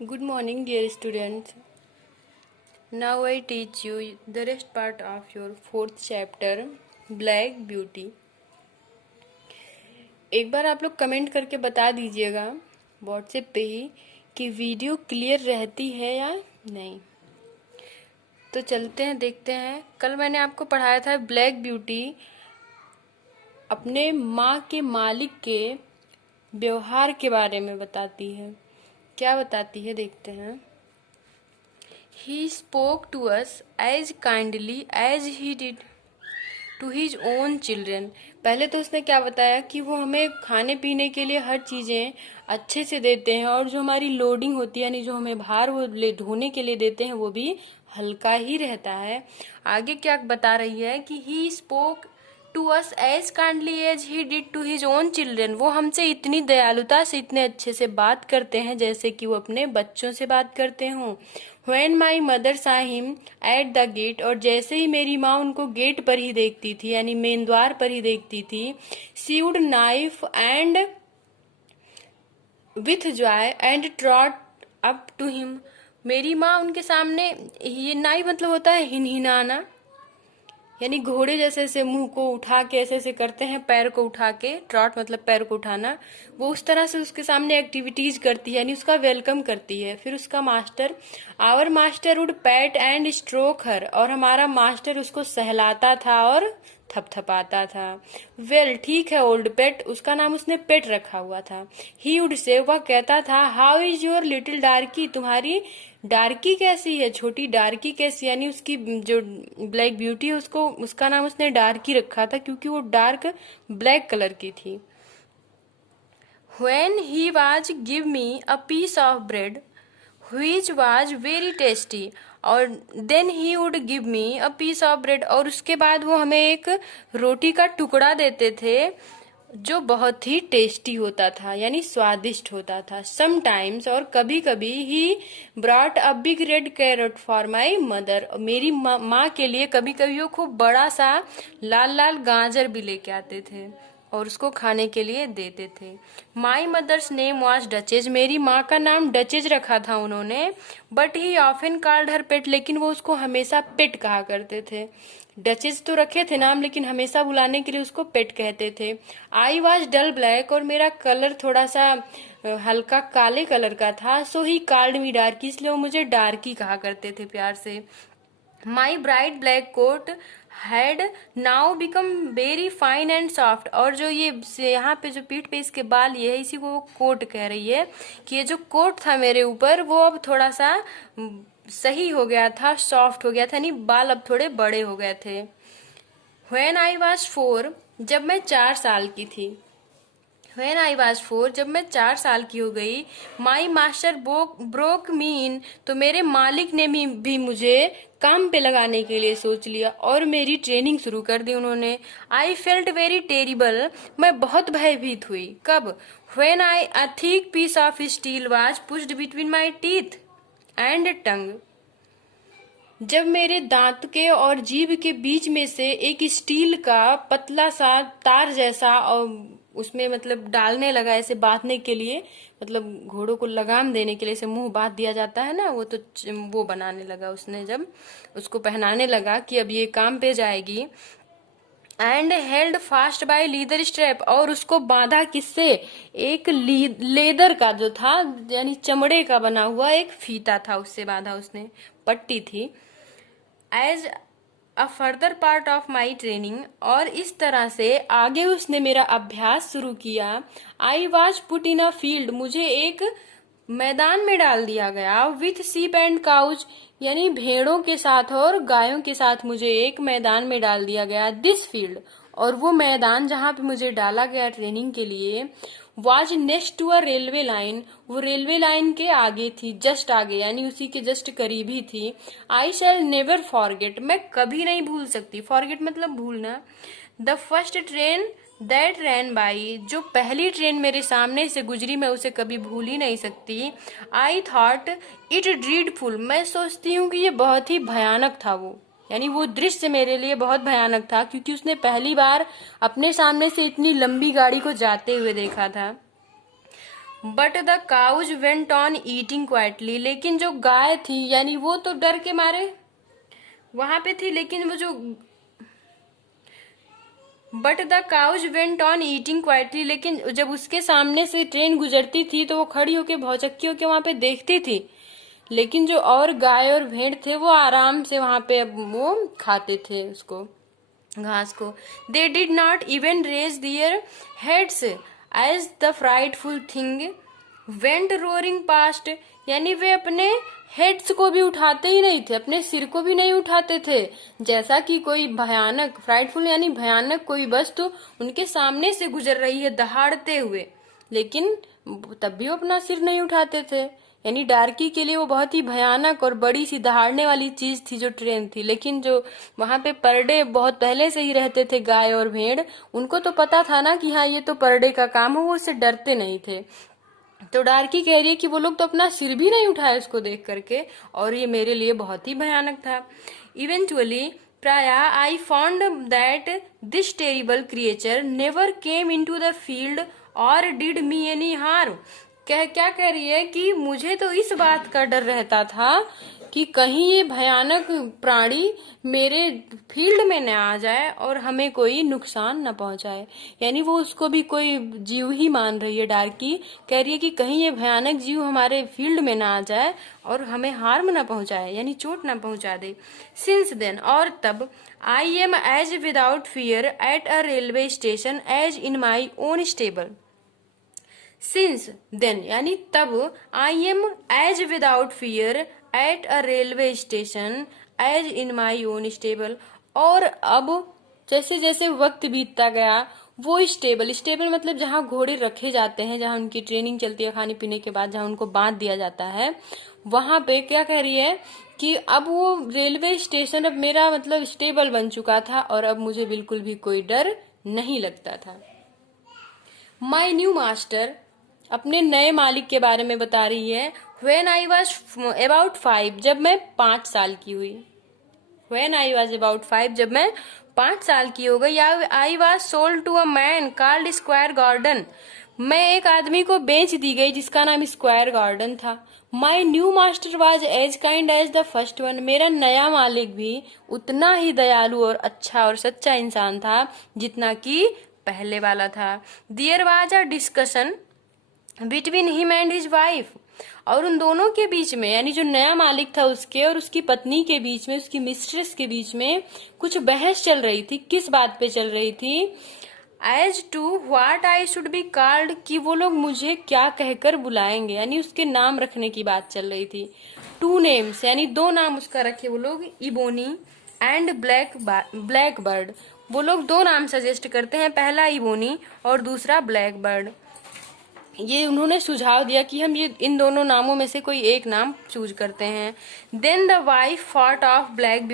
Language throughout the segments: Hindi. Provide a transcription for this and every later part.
Good morning, dear students. Now I teach you the rest part of your fourth chapter, Black Beauty. एक बार आप लोग कमेंट करके बता दीजिएगा व्हाट्सएप पे ही कि वीडियो क्लियर रहती है या नहीं। तो चलते हैं, देखते हैं। कल मैंने आपको पढ़ाया था ब्लैक ब्यूटी अपने माँ के मालिक के व्यवहार के बारे में बताती है। क्या बताती है देखते हैं। He spoke to us as kindly as he did to his own children. पहले तो उसने क्या बताया कि वो हमें खाने पीने के लिए हर चीज़ें अच्छे से देते हैं और जो हमारी लोडिंग होती है यानी जो हमें भार वो ढोने के लिए देते हैं वो भी हल्का ही रहता है। आगे क्या बता रही है कि he spoke to us as kindly as he did to his own children. वो हमसे इतनी दयालुता से इतने अच्छे से बात करते हैं जैसे कि वो अपने बच्चों से बात करते हों। When my mother saw him at the gate, और जैसे ही मेरी माँ उनको गेट पर ही देखती थी यानी मेन द्वार पर ही देखती थी, she would knife and with joy and trot up to him. मेरी माँ उनके सामने, ये नाई मतलब होता है हिनहिनाना, यानी घोड़े जैसे ऐसे मुंह को उठा के ऐसे ऐसे करते हैं, पैर को उठा के, ट्रॉट मतलब पैर को उठाना, वो उस तरह से उसके सामने एक्टिविटीज करती है यानी उसका वेलकम करती है। फिर उसका master, our master would pat and stroke her, और हमारा मास्टर उसको सहलाता था और थपथपाता था। वेल ठीक है ओल्ड पेट, उसका नाम उसने पेट रखा हुआ था। ही वुड से, वह कहता था, हाउ इज योर लिटिल डार्की, तुम्हारी डार्की कैसी है, छोटी डार्की कैसी, यानी उसकी जो ब्लैक ब्यूटी है उसको, उसका नाम उसने डार्की रखा था क्योंकि वो डार्क ब्लैक कलर की थी। When he was give me a piece of bread which was very tasty, और then he would give me a piece of bread, और उसके बाद वो हमें एक रोटी का टुकड़ा देते थे जो बहुत ही टेस्टी होता था यानी स्वादिष्ट होता था। समटाइम्स, और कभी कभी, he brought a big red carrot for my mother, मेरी माँ के लिए कभी कभी वो खूब बड़ा सा लाल लाल गाजर भी लेके आते थे और उसको खाने के लिए देते थे। My mother's name was Duchess, मेरी माँ का नाम डचेज रखा था उन्होंने। But he often called her pet, लेकिन वो उसको हमेशा पेट कहा करते थे। डचेज तो रखे थे नाम लेकिन हमेशा बुलाने के लिए उसको पेट कहते थे। आई वॉज डल ब्लैक, और मेरा कलर थोड़ा सा हल्का काले कलर का था। सो ही कॉल्ड मी डार्की, इसलिए वो मुझे डार्की कहा करते थे प्यार से। My bright black coat had now become very fine and soft, और जो ये यहाँ पे जो पीठ पे इसके बाल ये है, इसी को वो कोट कह रही है कि ये जो कोट था मेरे ऊपर वो अब थोड़ा सा सही हो गया था, सॉफ्ट हो गया था, यानी बाल अब थोड़े बड़े हो गए थे। When I was 4, जब मैं 4 साल की थी। When I was 4, जब मैं 4 साल की हो गई। माई मास्टर ब्रोक मीन, तो मेरे मालिक ने भी मुझे काम पे लगाने के लिए सोच लिया और मेरी ट्रेनिंग शुरू कर दी उन्होंने। आई फेल्ट वेरी टेरिबल, मैं बहुत भयभीत हुई। कब? When a thick piece of steel was pushed between my teeth and tongue, जब मेरे दांत के और जीभ के बीच में से एक स्टील का पतला सा तार जैसा और उसमें मतलब डालने लगा ऐसे बांधने के लिए, मतलब घोड़ों को लगाम देने के लिए ऐसे मुंह बांध दिया जाता है ना, वो तो वो बनाने लगा उसने, जब उसको पहनाने लगा कि अब ये काम पे जाएगी। And held fast by leather strap, और उसको बांधा किससे? एक लेदर का जो था यानी चमड़े का बना हुआ एक फीता था, उससे बांधा उसने, पट्टी थी। As a further part of my training, और इस तरह से आगे उसने मेरा अभ्यास शुरू किया। I was put in a field, मुझे एक मैदान में डाल दिया गया। विथ सीप एंड काउज, यानी भेड़ों के साथ और गायों के साथ मुझे एक मैदान में डाल दिया गया। दिस फील्ड, और वो मैदान जहाँ पे मुझे डाला गया ट्रेनिंग के लिए, was next to a railway line, वो रेलवे लाइन के आगे थी, जस्ट आगे, यानी उसी के जस्ट करीब ही थी। आई शैल नेवर फॉरगेट, मैं कभी नहीं भूल सकती, फॉरगेट मतलब भूलना। The first train that ran by, जो पहली ट्रेन मेरे सामने से गुजरी मैं उसे कभी भूल ही नहीं सकती। आई थॉट इट ड्रीडफुल, मैं सोचती हूँ कि ये बहुत ही भयानक था वो, यानी वो दृश्य मेरे लिए बहुत भयानक था क्योंकि उसने पहली बार अपने सामने से इतनी लंबी गाड़ी को जाते हुए देखा था। But the cows went on eating quietly, लेकिन जो गाय थी यानी वो तो डर के मारे वहां पे थी, लेकिन वो जो but the cows went on eating quietly, लेकिन जब उसके सामने से ट्रेन गुजरती थी तो वो खड़ी होके भौचक्की होके वहां पे देखती थी, लेकिन जो और गाय और भेड़ थे वो आराम से वहां पे वो खाते थे उसको, घास को। They did not even raise their heads as the frightful thing went roaring past, यानी वे अपने हेड्स को भी उठाते ही नहीं थे, अपने सिर को भी नहीं उठाते थे, जैसा कि कोई भयानक फ्राइटफुल यानी भयानक कोई वस्तु उनके सामने से गुजर रही है दहाड़ते हुए, लेकिन तब भी वो अपना सिर नहीं उठाते थे। यानी डार्की के लिए वो बहुत ही भयानक और बड़ी सी दहाड़ने वाली चीज थी जो ट्रेन थी, लेकिन जो वहां पे पर डे बहुत पहले से ही रहते थे गाय और भेड़, उनको तो पता था ना कि हाँ ये तो पर डे का काम है, वो उससे डरते नहीं थे। तो डार्की कह रही है कि वो लोग तो अपना सिर भी नहीं उठाए उसको देख करके, और ये मेरे लिए बहुत ही भयानक था। इवेंचुअली प्राया I found that this terrible creature never came into the field और डिड मी एनी हार्म। क्या कह रही है कि मुझे तो इस बात का डर रहता था कि कहीं ये भयानक प्राणी मेरे फील्ड में न आ जाए और हमें कोई नुकसान न पहुंचाए। यानी वो उसको भी कोई जीव ही मान रही है, डार्की कह रही है कि कहीं ये भयानक जीव हमारे फील्ड में न आ जाए और हमें हार्म न पहुंचाए, यानी चोट न पहुंचा दे। सिंस देन, और तब, I am as without fear at a railway station as in my own stable. Since then यानी तब, I am as without fear at a railway station as in my own stable, और अब जैसे जैसे वक्त बीतता गया वो स्टेबल, स्टेबल मतलब जहाँ घोड़े रखे जाते हैं, जहाँ उनकी ट्रेनिंग चलती है खाने पीने के बाद, जहाँ उनको बांध दिया जाता है, वहां पे क्या कह रही है कि अब वो रेलवे स्टेशन अब मेरा मतलब स्टेबल बन चुका था और अब मुझे बिल्कुल भी कोई डर नहीं लगता था। माई न्यू मास्टर अपने नए मालिक के बारे में बता रही है। When I was about 5, जब मैं 5 साल की हुई। When I was about 5, जब मैं 5 साल की हो गई। I was sold to a man called Squire Gordon, मैं एक आदमी को बेच दी गई जिसका नाम स्क्वायर गार्डन था। My new master was as kind as the first one, मेरा नया मालिक भी उतना ही दयालु और अच्छा और सच्चा इंसान था जितना कि पहले वाला था। There was a discussion between him and his wife, और उन दोनों के बीच में यानी जो नया मालिक था उसके और उसकी पत्नी के बीच में, उसकी मिस्ट्रेस के बीच में कुछ बहस चल रही थी। किस बात पे चल रही थी? As to what I should be called, कि वो लोग मुझे क्या कहकर बुलाएंगे, यानी उसके नाम रखने की बात चल रही थी। 2 नेम्स यानी 2 नाम उसका रखे वो लोग, इबोनी एंड ब्लैक बर्ड। वो लोग 2 नाम सजेस्ट करते हैं, पहला इबोनी और दूसरा ब्लैक बर्ड। ये उन्होंने सुझाव दिया कि हम ये इन दोनों नामों में से कोई एक नाम चूज करते हैं। Then the wife thought of Black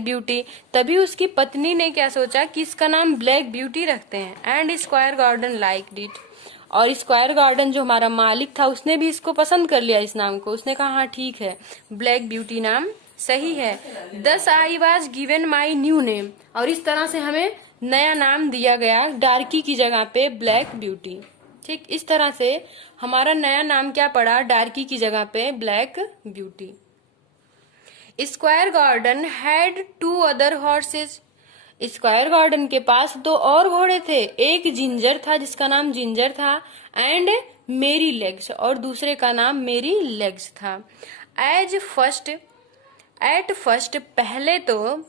Beauty, तभी उसकी पत्नी ने क्या सोचा कि इसका नाम ब्लैक ब्यूटी रखते हैं। And square garden liked it, और स्क्वायर गार्डन जो हमारा मालिक था उसने भी इसको पसंद कर लिया इस नाम को। उसने कहा हाँ ठीक है, ब्लैक ब्यूटी नाम सही है। दस I was given my new name, और इस तरह से हमें नया नाम दिया गया डार्की की जगह पे ब्लैक ब्यूटी। ठीक, इस तरह से हमारा नया नाम क्या पड़ा, डार्की की जगह पे black beauty. Square garden had 2 other horse's, square garden के पास 2 और घोड़े थे। एक जिंजर था जिसका नाम जिंजर था, एंड मेरी लेग्स, और दूसरे का नाम मेरी लेग्स था। एट फर्स्ट पहले तो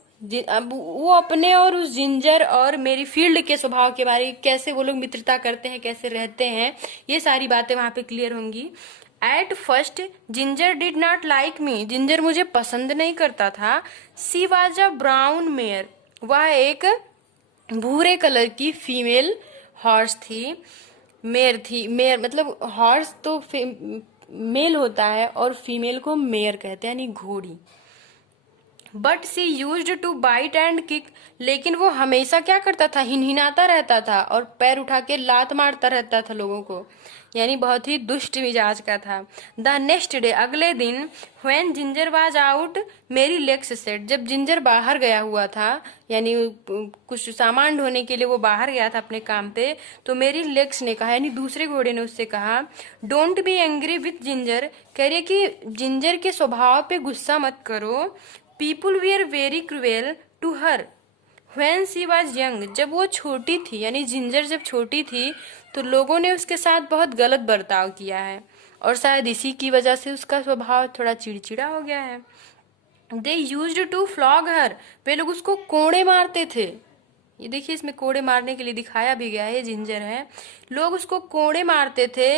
अब वो अपने और उस जिंजर और मेरी फील्ड के स्वभाव के बारे में, कैसे वो लोग मित्रता करते हैं, कैसे रहते हैं, ये सारी बातें वहां पे क्लियर होंगी। At first ginger did not like me, ginger मुझे पसंद नहीं करता था। सी वॉज अ ब्राउन मेयर, वह एक भूरे कलर की फीमेल हॉर्स थी। मेयर मतलब हॉर्स तो मेल होता है और फीमेल को मेयर कहते हैं, यानी घोड़ी। But she used to bite and kick, लेकिन वो हमेशा क्या करता था, हिनहिनाता रहता था और पैर उठा के लात मारता रहता था लोगों को, यानी बहुत ही दुष्ट मिजाज का था। द नेक्स्ट डे, अगले दिन, व्हेन जिंजर वाज आउट मेरी लेग्स सेट, जब जिंजर बाहर गया हुआ था, यानी कुछ सामान ढोने के लिए वो बाहर गया था अपने काम पे, तो मेरी लेग्स ने कहा, यानी दूसरे घोड़े ने उससे कहा, don't be angry with ginger, कह रही कि जिंजर के स्वभाव पे गुस्सा मत करो। People were very cruel to her when she was young, जब वो छोटी थी, यानी जिंजर जब छोटी थी तो लोगों ने उसके साथ बहुत गलत बर्ताव किया है और शायद इसी की वजह से उसका स्वभाव थोड़ा चिड़चिड़ा हो गया है। दे यूज्ड टू फ्लॉग हर, वे लोग उसको कोड़े मारते थे। ये देखिए, इसमें कोड़े मारने के लिए दिखाया भी गया है, जिंजर है, लोग उसको कोड़े मारते थे।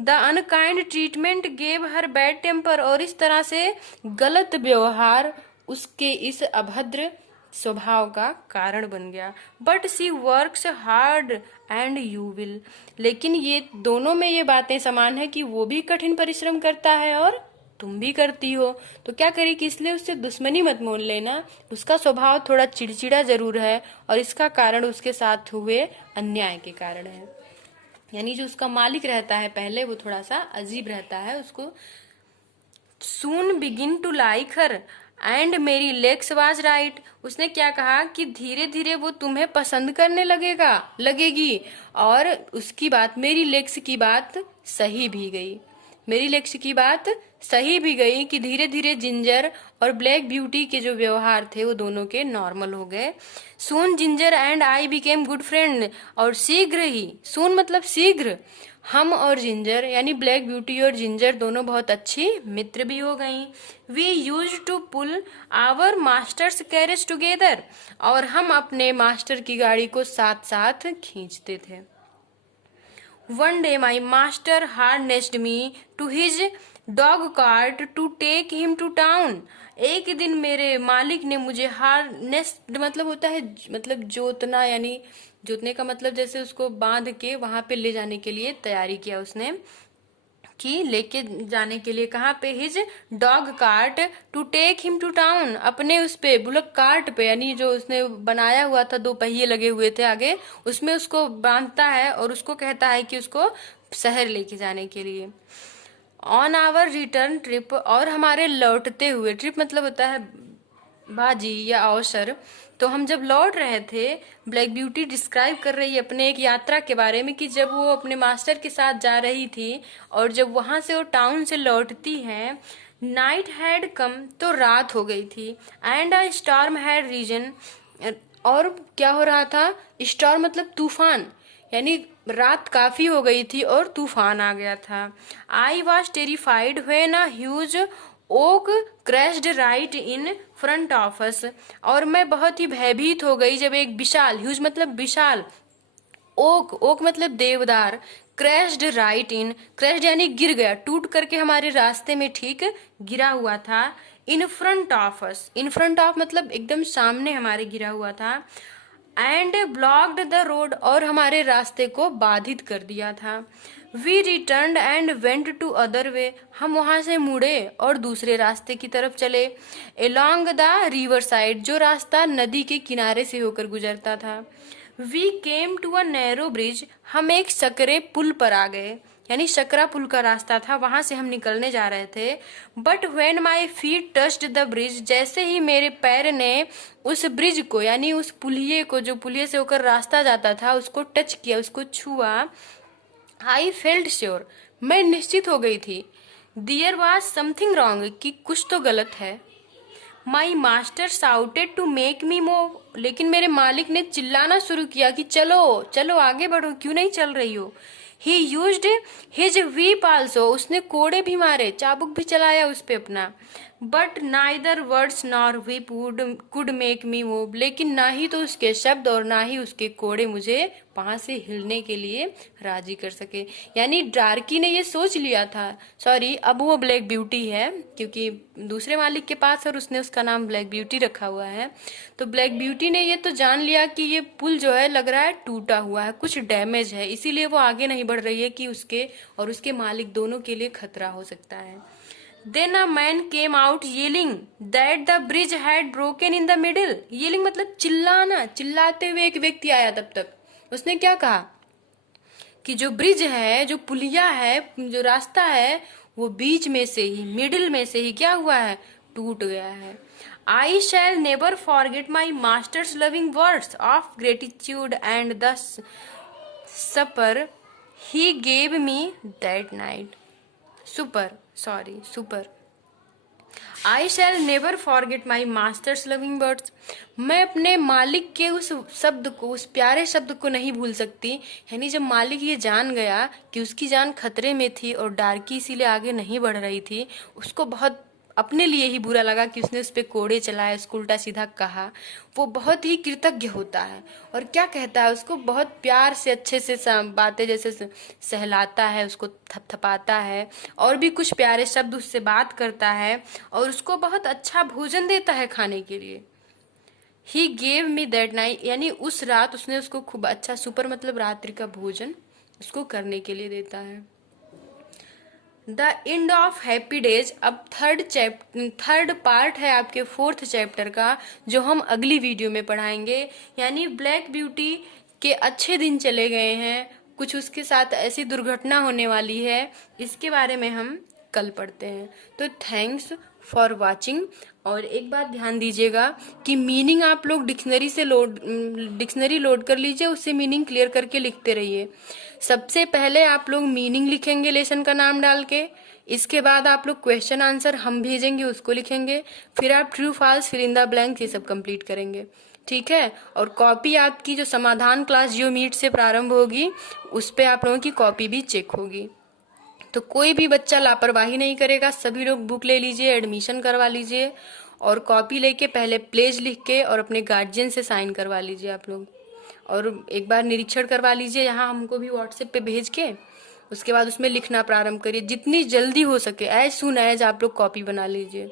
The unkind treatment gave her bad temper, और इस तरह से गलत व्यवहार उसके इस अभद्र स्वभाव का कारण बन गया। But she works hard and you will, लेकिन ये दोनों में ये बातें समान है कि वो भी कठिन परिश्रम करता है और तुम भी करती हो, तो क्या करें कि इसलिए उससे दुश्मनी मत मोल लेना, उसका स्वभाव थोड़ा चिड़चिड़ा जरूर है और इसका कारण उसके साथ हुए अन्याय के कारण है। यानी जो उसका मालिक रहता है पहले, वो थोड़ा सा अजीब रहता है, उसको soon begin to like her and Merrylegs was right, उसने क्या कहा कि धीरे धीरे वो तुम्हें पसंद करने लगेगी, और उसकी बात, मेरी लेग्स की बात सही भी गई, मेरी लक्ष्य की बात सही भी गई कि धीरे धीरे जिंजर और ब्लैक ब्यूटी के जो व्यवहार थे वो दोनों के नॉर्मल हो गए। Soon Ginger and I became good friend, और शीघ्र ही, सून मतलब शीघ्र, हम और जिंजर यानी ब्लैक ब्यूटी और जिंजर दोनों बहुत अच्छी मित्र भी हो गई। We use to pull our master's carriage together, और हम अपने मास्टर की गाड़ी को साथ साथ खींचते थे। One day my master harnessed me to his dog cart to take him to town. एक दिन मेरे मालिक ने मुझे हार्नेस मतलब होता है, मतलब जोतना, यानी जोतने का मतलब जैसे उसको बांध के वहां पे ले जाने के लिए तैयारी किया उसने, कि लेके जाने के लिए, कहाँ पे, his dog cart to take him to town, अपने उस पे बुलक कार्ट पे, यानी जो उसने बनाया हुआ था, दो पहिए लगे हुए थे आगे, उसमें उसको बांधता है और उसको कहता है कि उसको शहर लेके जाने के लिए। ऑन आवर रिटर्न ट्रिप, और हमारे लौटते हुए, ट्रिप मतलब होता है बाजी या अवसर, तो हम जब लौट रहे थे, ब्लैक ब्यूटी डिस्क्राइब कर रही है अपने एक यात्रा के बारे में कि जब वो अपने मास्टर के साथ जा रही थी और जब वहां से वो टाउन से लौटती हैं, नाइट हैड कम, तो रात हो गई थी, and a storm had reason, और क्या हो रहा था, स्टॉर्म मतलब तूफान, यानी रात काफी हो गई थी और तूफान आ गया था। I was terrified when a huge oak crashed right in front of us, और मैं बहुत ही भयभीत हो गई जब एक विशाल, ह्यूज मतलब विशाल, ओक मतलब देवदार, क्रैश्ड राइट इन, क्रैश्ड यानी गिर गया, टूट करके हमारे रास्ते में ठीक गिरा हुआ था। इन front of us, in front of मतलब एकदम सामने हमारे गिरा हुआ था। एंड ब्लॉक्ड द रोड, और हमारे रास्ते को बाधित कर दिया था। We return and went to other way, हम वहां से मुड़े और दूसरे रास्ते की तरफ चले। एलोंग द रिवर साइड, जो रास्ता नदी के किनारे से होकर गुजरता था। We came to a narrow bridge, हम एक सकरे पुल पर आ गए, यानी सकरा पुल का रास्ता था, वहां से हम निकलने जा रहे थे। But when my feet touched the bridge, जैसे ही मेरे पैर ने उस ब्रिज को, यानी उस पुलिये को, जो पुलिये से होकर रास्ता जाता था, उसको टच किया, उसको छुआ, आई फेल्ट श्योर, मैं निश्चित हो गई थी, देयर वॉज समथिंग रॉन्ग, कि कुछ तो गलत है। My master shouted to make me move, लेकिन मेरे मालिक ने चिल्लाना शुरू किया कि चलो चलो आगे बढ़ो, क्यों नहीं चल रही हो। ही यूज्ड हिज व्हीप आल्सो, उसने कोड़े भी मारे, चाबुक भी चलाया उस पे अपना। But neither words nor whip could make me move, लेकिन ना ही तो उसके शब्द और ना ही उसके कोड़े मुझे वहां से हिलने के लिए राजी कर सके। यानी डार्की ने ये सोच लिया था, सॉरी अब वो ब्लैक ब्यूटी है क्योंकि दूसरे मालिक के पास और उसने उसका नाम ब्लैक ब्यूटी रखा हुआ है, तो ब्लैक ब्यूटी ने ये तो जान लिया कि ये पुल जो है लग रहा है टूटा हुआ है, कुछ डैमेज है, इसीलिए वो आगे नहीं बढ़ रही है कि उसके और उसके मालिक दोनों के लिए खतरा हो सकता है। Then a man came out yelling that the bridge had broken in the middle. Yelling मतलब चिल्लाना, चिल्लाते हुए एक व्यक्ति आया। तब तक उसने क्या कहा कि जो ब्रिज है, जो पुलिया है, जो रास्ता है, वो बीच में से ही, मिडिल में से ही क्या हुआ है, टूट गया है। I shall never forget my master's loving words of gratitude and the supper he gave me that night. Super. I shall never forget my master's loving words. मैं अपने मालिक के उस शब्द को, उस प्यारे शब्द को नहीं भूल सकती। यानी जब मालिक ये जान गया कि उसकी जान खतरे में थी और डार्की इसीलिए आगे नहीं बढ़ रही थी, उसको बहुत अपने लिए ही बुरा लगा कि उसने उस पर कोड़े चलाए, उसको उल्टा सीधा कहा। वो बहुत ही कृतज्ञ होता है और क्या कहता है, उसको बहुत प्यार से अच्छे से बातें जैसे सहलाता है, उसको थपथपाता है और भी कुछ प्यारे शब्द उससे बात करता है और उसको बहुत अच्छा भोजन देता है खाने के लिए। ही गेव मी दैट नाइट, यानी उस रात उसने उसको खूब अच्छा, सुपर मतलब रात्रि का भोजन उसको करने के लिए देता है। The end of happy days. अब थर्ड पार्ट है आपके 4th चैप्टर का, जो हम अगली वीडियो में पढ़ाएंगे। यानी ब्लैक ब्यूटी के अच्छे दिन चले गए हैं, कुछ उसके साथ ऐसी दुर्घटना होने वाली है, इसके बारे में हम कल पढ़ते हैं। तो थैंक्स फॉर वॉचिंग। और एक बात ध्यान दीजिएगा कि मीनिंग आप लोग डिक्शनरी लोड कर लीजिए, उससे मीनिंग क्लियर करके लिखते रहिए। सबसे पहले आप लोग मीनिंग लिखेंगे लेसन का नाम डाल के, इसके बाद आप लोग क्वेश्चन आंसर हम भेजेंगे उसको लिखेंगे, फिर आप ट्रू फॉल्स फिर इन द ब्लैंक ये सब कंप्लीट करेंगे, ठीक है। और कॉपी आपकी जो समाधान क्लास जियो मीट से प्रारंभ होगी, उस पे आप लोगों की कॉपी भी चेक होगी। तो कोई भी बच्चा लापरवाही नहीं करेगा, सभी लोग बुक ले लीजिए, एडमिशन करवा लीजिए और कॉपी लेके पहले प्लेज लिख के और अपने गार्जियन से साइन करवा लीजिए आप लोग, और एक बार निरीक्षण करवा लीजिए यहाँ हमको भी व्हाट्सएप पे भेज के। उसके बाद उसमें लिखना प्रारंभ करिए जितनी जल्दी हो सके, एज सून एज आप लोग कॉपी बना लीजिए।